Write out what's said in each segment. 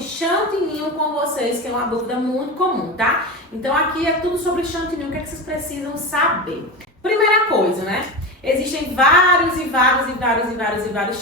sobre chantininho com vocês, que é uma dúvida muito comum, tá? Então aqui é tudo sobre chantininho, o que é que vocês precisam saber. Primeira coisa, né? Existem vários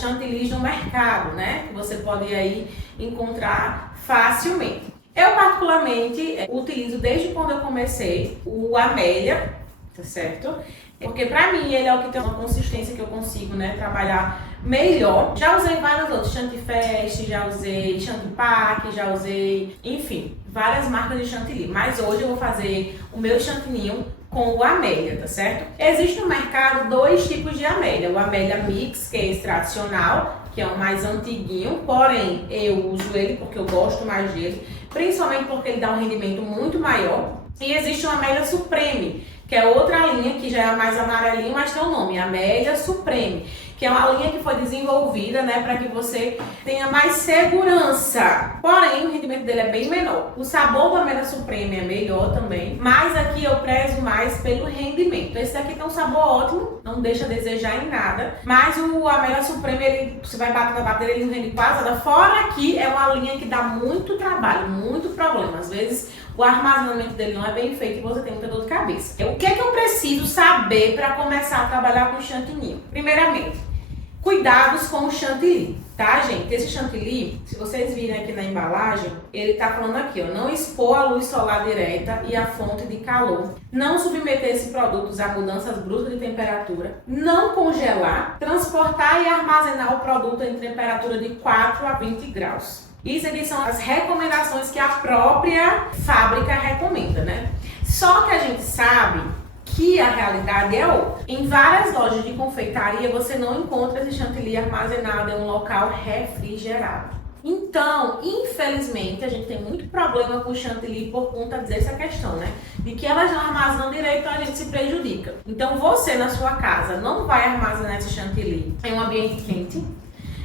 chantilis no mercado, né? Que você pode aí encontrar facilmente. Eu particularmente utilizo desde quando eu comecei o Amélia, tá certo? Porque pra mim ele é o que tem uma consistência que eu consigo, né, trabalhar melhor. Já usei vários outros, Chantifest, já usei Chantipac, já usei, enfim, várias marcas de chantilly. Mas hoje eu vou fazer o meu chantininho com o Amélia, tá certo? Existe no mercado dois tipos de Amélia. O Amélia Mix, que é esse tradicional, que é o mais antiguinho, porém eu uso ele porque eu gosto mais dele, principalmente porque ele dá um rendimento muito maior. E existe o Amélia Supreme, que é outra linha que já é mais amarelinho, mas tem o nome, Amélia Supreme, que é uma linha que foi desenvolvida, né, para que você tenha mais segurança. Porém, o rendimento dele é bem menor. O sabor do Amélia Supreme é melhor também, mas aqui eu prezo mais pelo rendimento. Esse daqui tem um sabor ótimo, não deixa a desejar em nada, mas o Amélia Supreme, ele, você vai bater na bateria, ele não rende quase nada. Fora que é uma linha que dá muito trabalho, muito problema. Às vezes o armazenamento dele não é bem feito e você tem muita dor de cabeça. O que é que eu preciso saber para começar a trabalhar com chantininho? Primeiramente, cuidados com o chantilly, tá, gente? Esse chantilly, se vocês virem aqui na embalagem, ele tá falando aqui, ó, não expor a luz solar direta e a fonte de calor, não submeter esse produto a mudanças bruscas de temperatura, não congelar, transportar e armazenar o produto em temperatura de 4 a 20 graus. Isso aqui são as recomendações que a própria fábrica recomenda, né? Só que a gente sabe que a realidade é outra. Em várias lojas de confeitaria você não encontra esse chantilly armazenado em um local refrigerado. Então, infelizmente, a gente tem muito problema com o chantilly por conta dessa questão, né? De que elas não armazenam direito, então a gente se prejudica. Então você na sua casa não vai armazenar esse chantilly em um ambiente quente,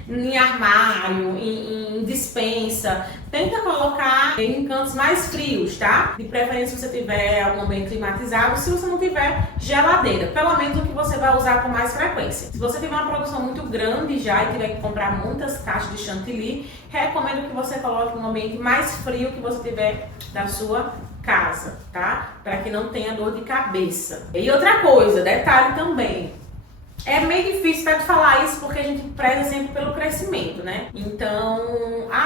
em armário, em despensa. Tenta colocar em cantos mais frios, tá? De preferência se você tiver algum ambiente climatizado, se você não tiver geladeira, pelo menos o que você vai usar com mais frequência. Se você tiver uma produção muito grande já e tiver que comprar muitas caixas de chantilly, recomendo que você coloque um ambiente mais frio que você tiver da sua casa, tá? Para que não tenha dor de cabeça. E outra coisa, detalhe também, é meio difícil até de falar isso porque a gente preza sempre pelo crescimento, né? Então,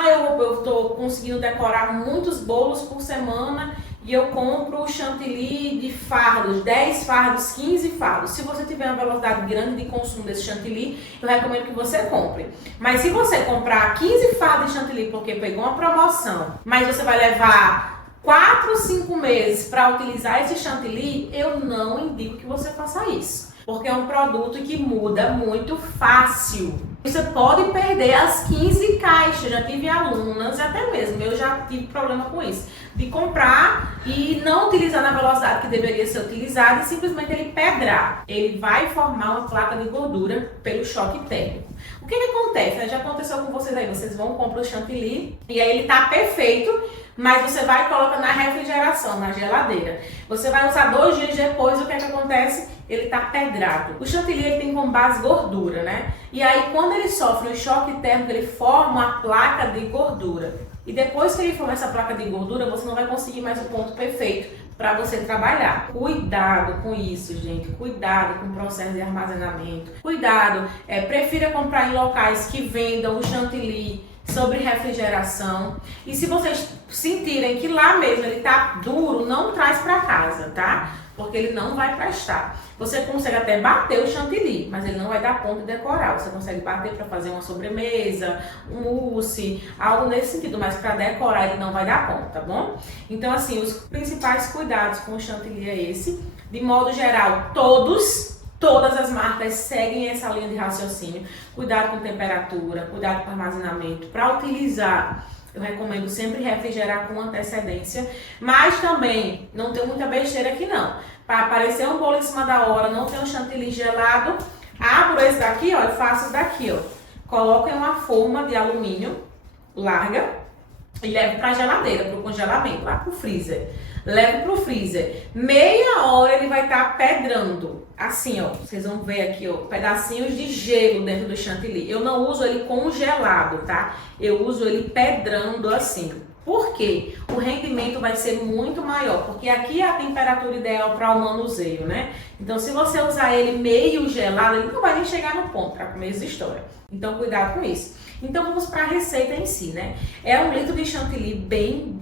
eu tô conseguindo decorar muitos bolos por semana e eu compro o chantilly de fardos, 10 fardos, 15 fardos. Se você tiver uma velocidade grande de consumo desse chantilly, eu recomendo que você compre. Mas se você comprar 15 fardos de chantilly porque pegou uma promoção, mas você vai levar 4 ou 5 meses para utilizar esse chantilly, eu não indico que você faça isso. Porque é um produto que muda muito fácil. Você pode perder as 15 caixas. Já tive alunas, até mesmo eu já tive problema com isso, de comprar e não utilizar na velocidade que deveria ser utilizada e simplesmente ele pedrar. Ele vai formar uma placa de gordura pelo choque térmico. O que acontece? Já aconteceu com vocês aí, vocês vão comprar o chantilly e aí ele tá perfeito, mas você vai e coloca na refrigeração, na geladeira. Você vai usar 2 dias depois, o que acontece? Ele tá pedrado. O chantilly ele tem como base gordura, né? E aí quando ele sofre um choque térmico, ele forma uma placa de gordura. E depois que ele forma essa placa de gordura, você não vai conseguir mais o ponto perfeito para você trabalhar. Cuidado com isso, gente. Cuidado com o processo de armazenamento. Cuidado, prefira comprar em locais que vendam o chantilly sobre refrigeração. E se vocês sentirem que lá mesmo ele tá duro, não traz para casa, tá? Porque ele não vai prestar. Você consegue até bater o chantilly, mas ele não vai dar ponto de decorar. Você consegue bater para fazer uma sobremesa, um mousse, algo nesse sentido, mas para decorar ele não vai dar ponto, tá bom? Então assim, os principais cuidados com o chantilly é esse. De modo geral, todas as marcas seguem essa linha de raciocínio. Cuidado com temperatura, cuidado com armazenamento. Para utilizar, eu recomendo sempre refrigerar com antecedência, mas também não tem muita besteira aqui não. Para aparecer um bolo em cima da hora, não tem um chantilly gelado, abro esse daqui, ó, e faço esse daqui, ó. Coloco em uma forma de alumínio larga e levo para a geladeira, para o congelamento, lá para o freezer. levo pro freezer. Meia hora ele vai estar pedrando. Assim, ó, vocês vão ver aqui, ó, pedacinhos de gelo dentro do chantilly. Eu não uso ele congelado, tá? Eu uso ele pedrando assim. Por quê? O rendimento vai ser muito maior, porque aqui é a temperatura ideal para o manuseio, né? Então, se você usar ele meio gelado, ele não vai nem chegar no ponto para comer essa história. Então, cuidado com isso. Então, vamos para a receita em si, né? É 1 litro de chantilly bem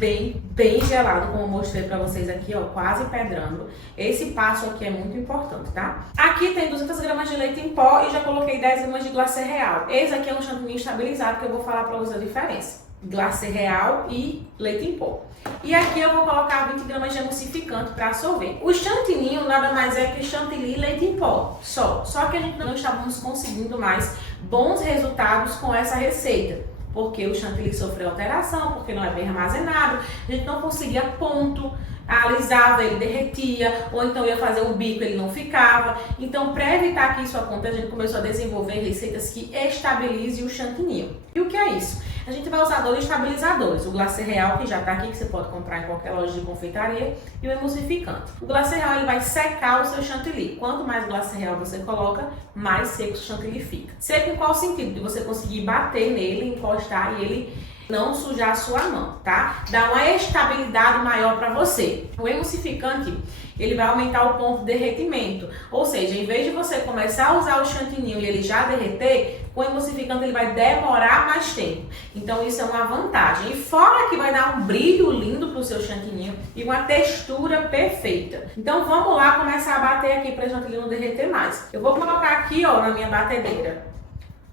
gelado, como eu mostrei para vocês aqui, ó, quase pedrando. Esse passo aqui é muito importante, tá? Aqui tem 200 gramas de leite em pó e já coloquei 10 gramas de glacê real. Esse aqui é um chantilly estabilizado que eu vou falar para vocês a diferença. Glacê real e leite em pó. E aqui eu vou colocar 20 gramas de emulsificante para sorver. O chantininho nada mais é que chantilly e leite em pó, só que a gente não estávamos conseguindo mais bons resultados com essa receita, porque o chantilly sofreu alteração, porque não é bem armazenado, a gente não conseguia ponto, alisava, ele derretia, ou então ia fazer o bico, ele não ficava. Então, para evitar que isso aconteça, a gente começou a desenvolver receitas que estabilizem o chantininho. E o que é isso? A gente vai usar 2 estabilizadores, o glacê real, que já está aqui, que você pode comprar em qualquer loja de confeitaria, e o emulsificante. O glacê real ele vai secar o seu chantilly. Quanto mais glacê real você coloca, mais seco o chantilly fica. Seco em qual sentido? De você conseguir bater nele, encostar e ele não sujar a sua mão, tá? Dá uma estabilidade maior para você. O emulsificante, ele vai aumentar o ponto de derretimento. Ou seja, em vez de você começar a usar o chantininho e ele já derreter, com o emulsificante ele vai demorar mais tempo. Então isso é uma vantagem. E fora que vai dar um brilho lindo pro seu chantininho e uma textura perfeita. Então vamos lá começar a bater aqui para o chantilly não derreter mais. Eu vou colocar aqui, ó, na minha batedeira,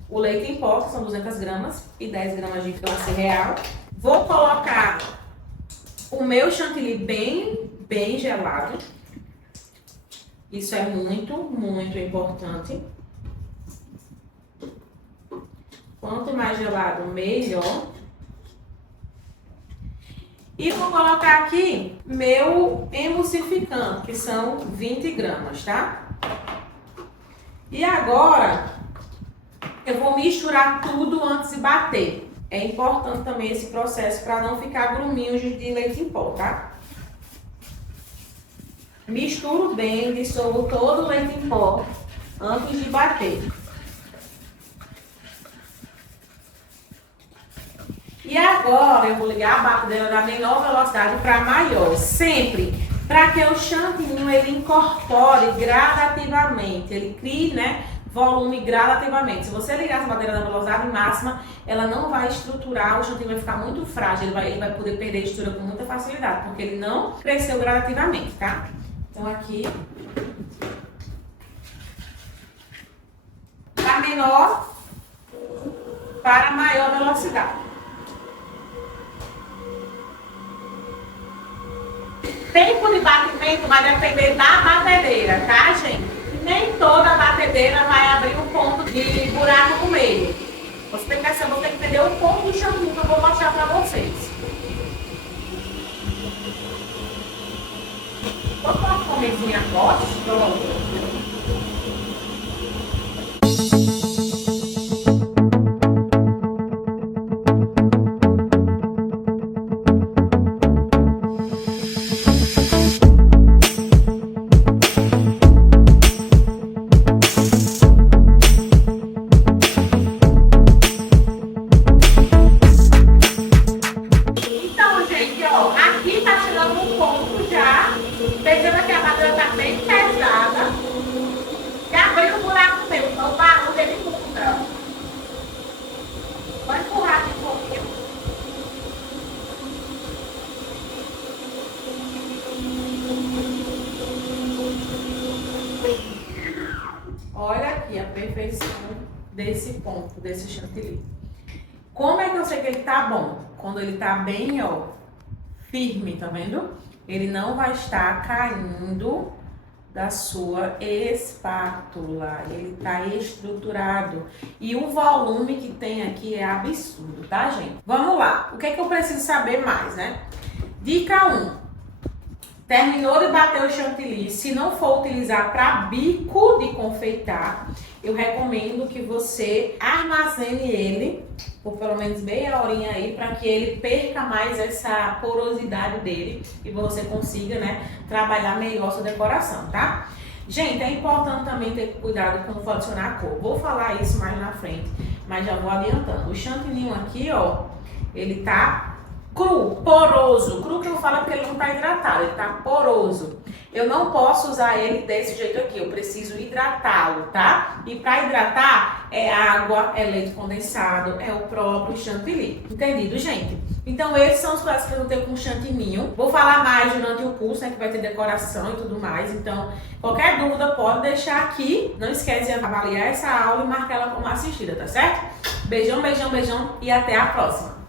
o leite em pó, que são 200 gramas, e 10 gramas de glacê real. Vou colocar o meu chantilly bem gelado. Isso é muito importante. Quanto mais gelado, melhor. E vou colocar aqui meu emulsificante, que são 20 gramas, tá? E agora eu vou misturar tudo antes de bater. É importante também esse processo para não ficar gruminhos de leite em pó, tá? Misturo bem, dissolvo todo o leite em pó antes de bater. E agora eu vou ligar a batedeira da menor velocidade para maior, sempre para que o chantininho ele incorpore gradativamente, ele crie, né, volume gradativamente. Se você ligar essa batedeira na velocidade máxima, ela não vai estruturar, o chantilly vai ficar muito frágil, ele vai poder perder a textura com muita facilidade, porque ele não cresceu gradativamente, tá? Então aqui, da menor para maior velocidade. Tempo de batimento vai depender da batedeira, tá, gente? Nem toda batedeira vai abrir um ponto de buraco no meio. Você tem que entender o ponto do chantilly que eu vou mostrar pra vocês. Vou colocar uma fomezinha forte, pronto. Perceba que a madeira está bem pesada e abriu um buraco meu, então o barulho ele muda. Vou empurrar aqui um pouquinho. Olha aqui a perfeição desse ponto, desse chantilly. Como é que eu sei que ele tá bom? Quando ele tá bem, ó, firme, tá vendo? Ele não vai estar caindo da sua espátula. Ele tá estruturado. E o volume que tem aqui é absurdo, tá, gente? Vamos lá. O que é que eu preciso saber mais, né? Dica 1. Terminou de bater o chantilly, se não for utilizar para bico de confeitar, eu recomendo que você armazene ele por pelo menos meia horinha aí, para que ele perca mais essa porosidade dele e você consiga, né, trabalhar melhor sua decoração, tá? Gente, é importante também ter cuidado quando for adicionar a cor. Vou falar isso mais na frente, mas já vou adiantando. O chantininho aqui, ó, ele tá cru, poroso. Cru que eu falo porque ele não tá hidratado, ele tá poroso. Eu não posso usar ele desse jeito aqui, eu preciso hidratá-lo, tá? E para hidratar é água, é leite condensado, é o próprio chantilly. Entendido, gente? Então esses são os pratos que eu vou ter com chantininho. Vou falar mais durante o curso, né, que vai ter decoração e tudo mais. Então, qualquer dúvida pode deixar aqui. Não esquece de avaliar essa aula e marcar ela como assistida, tá certo? Beijão, beijão, beijão e até a próxima.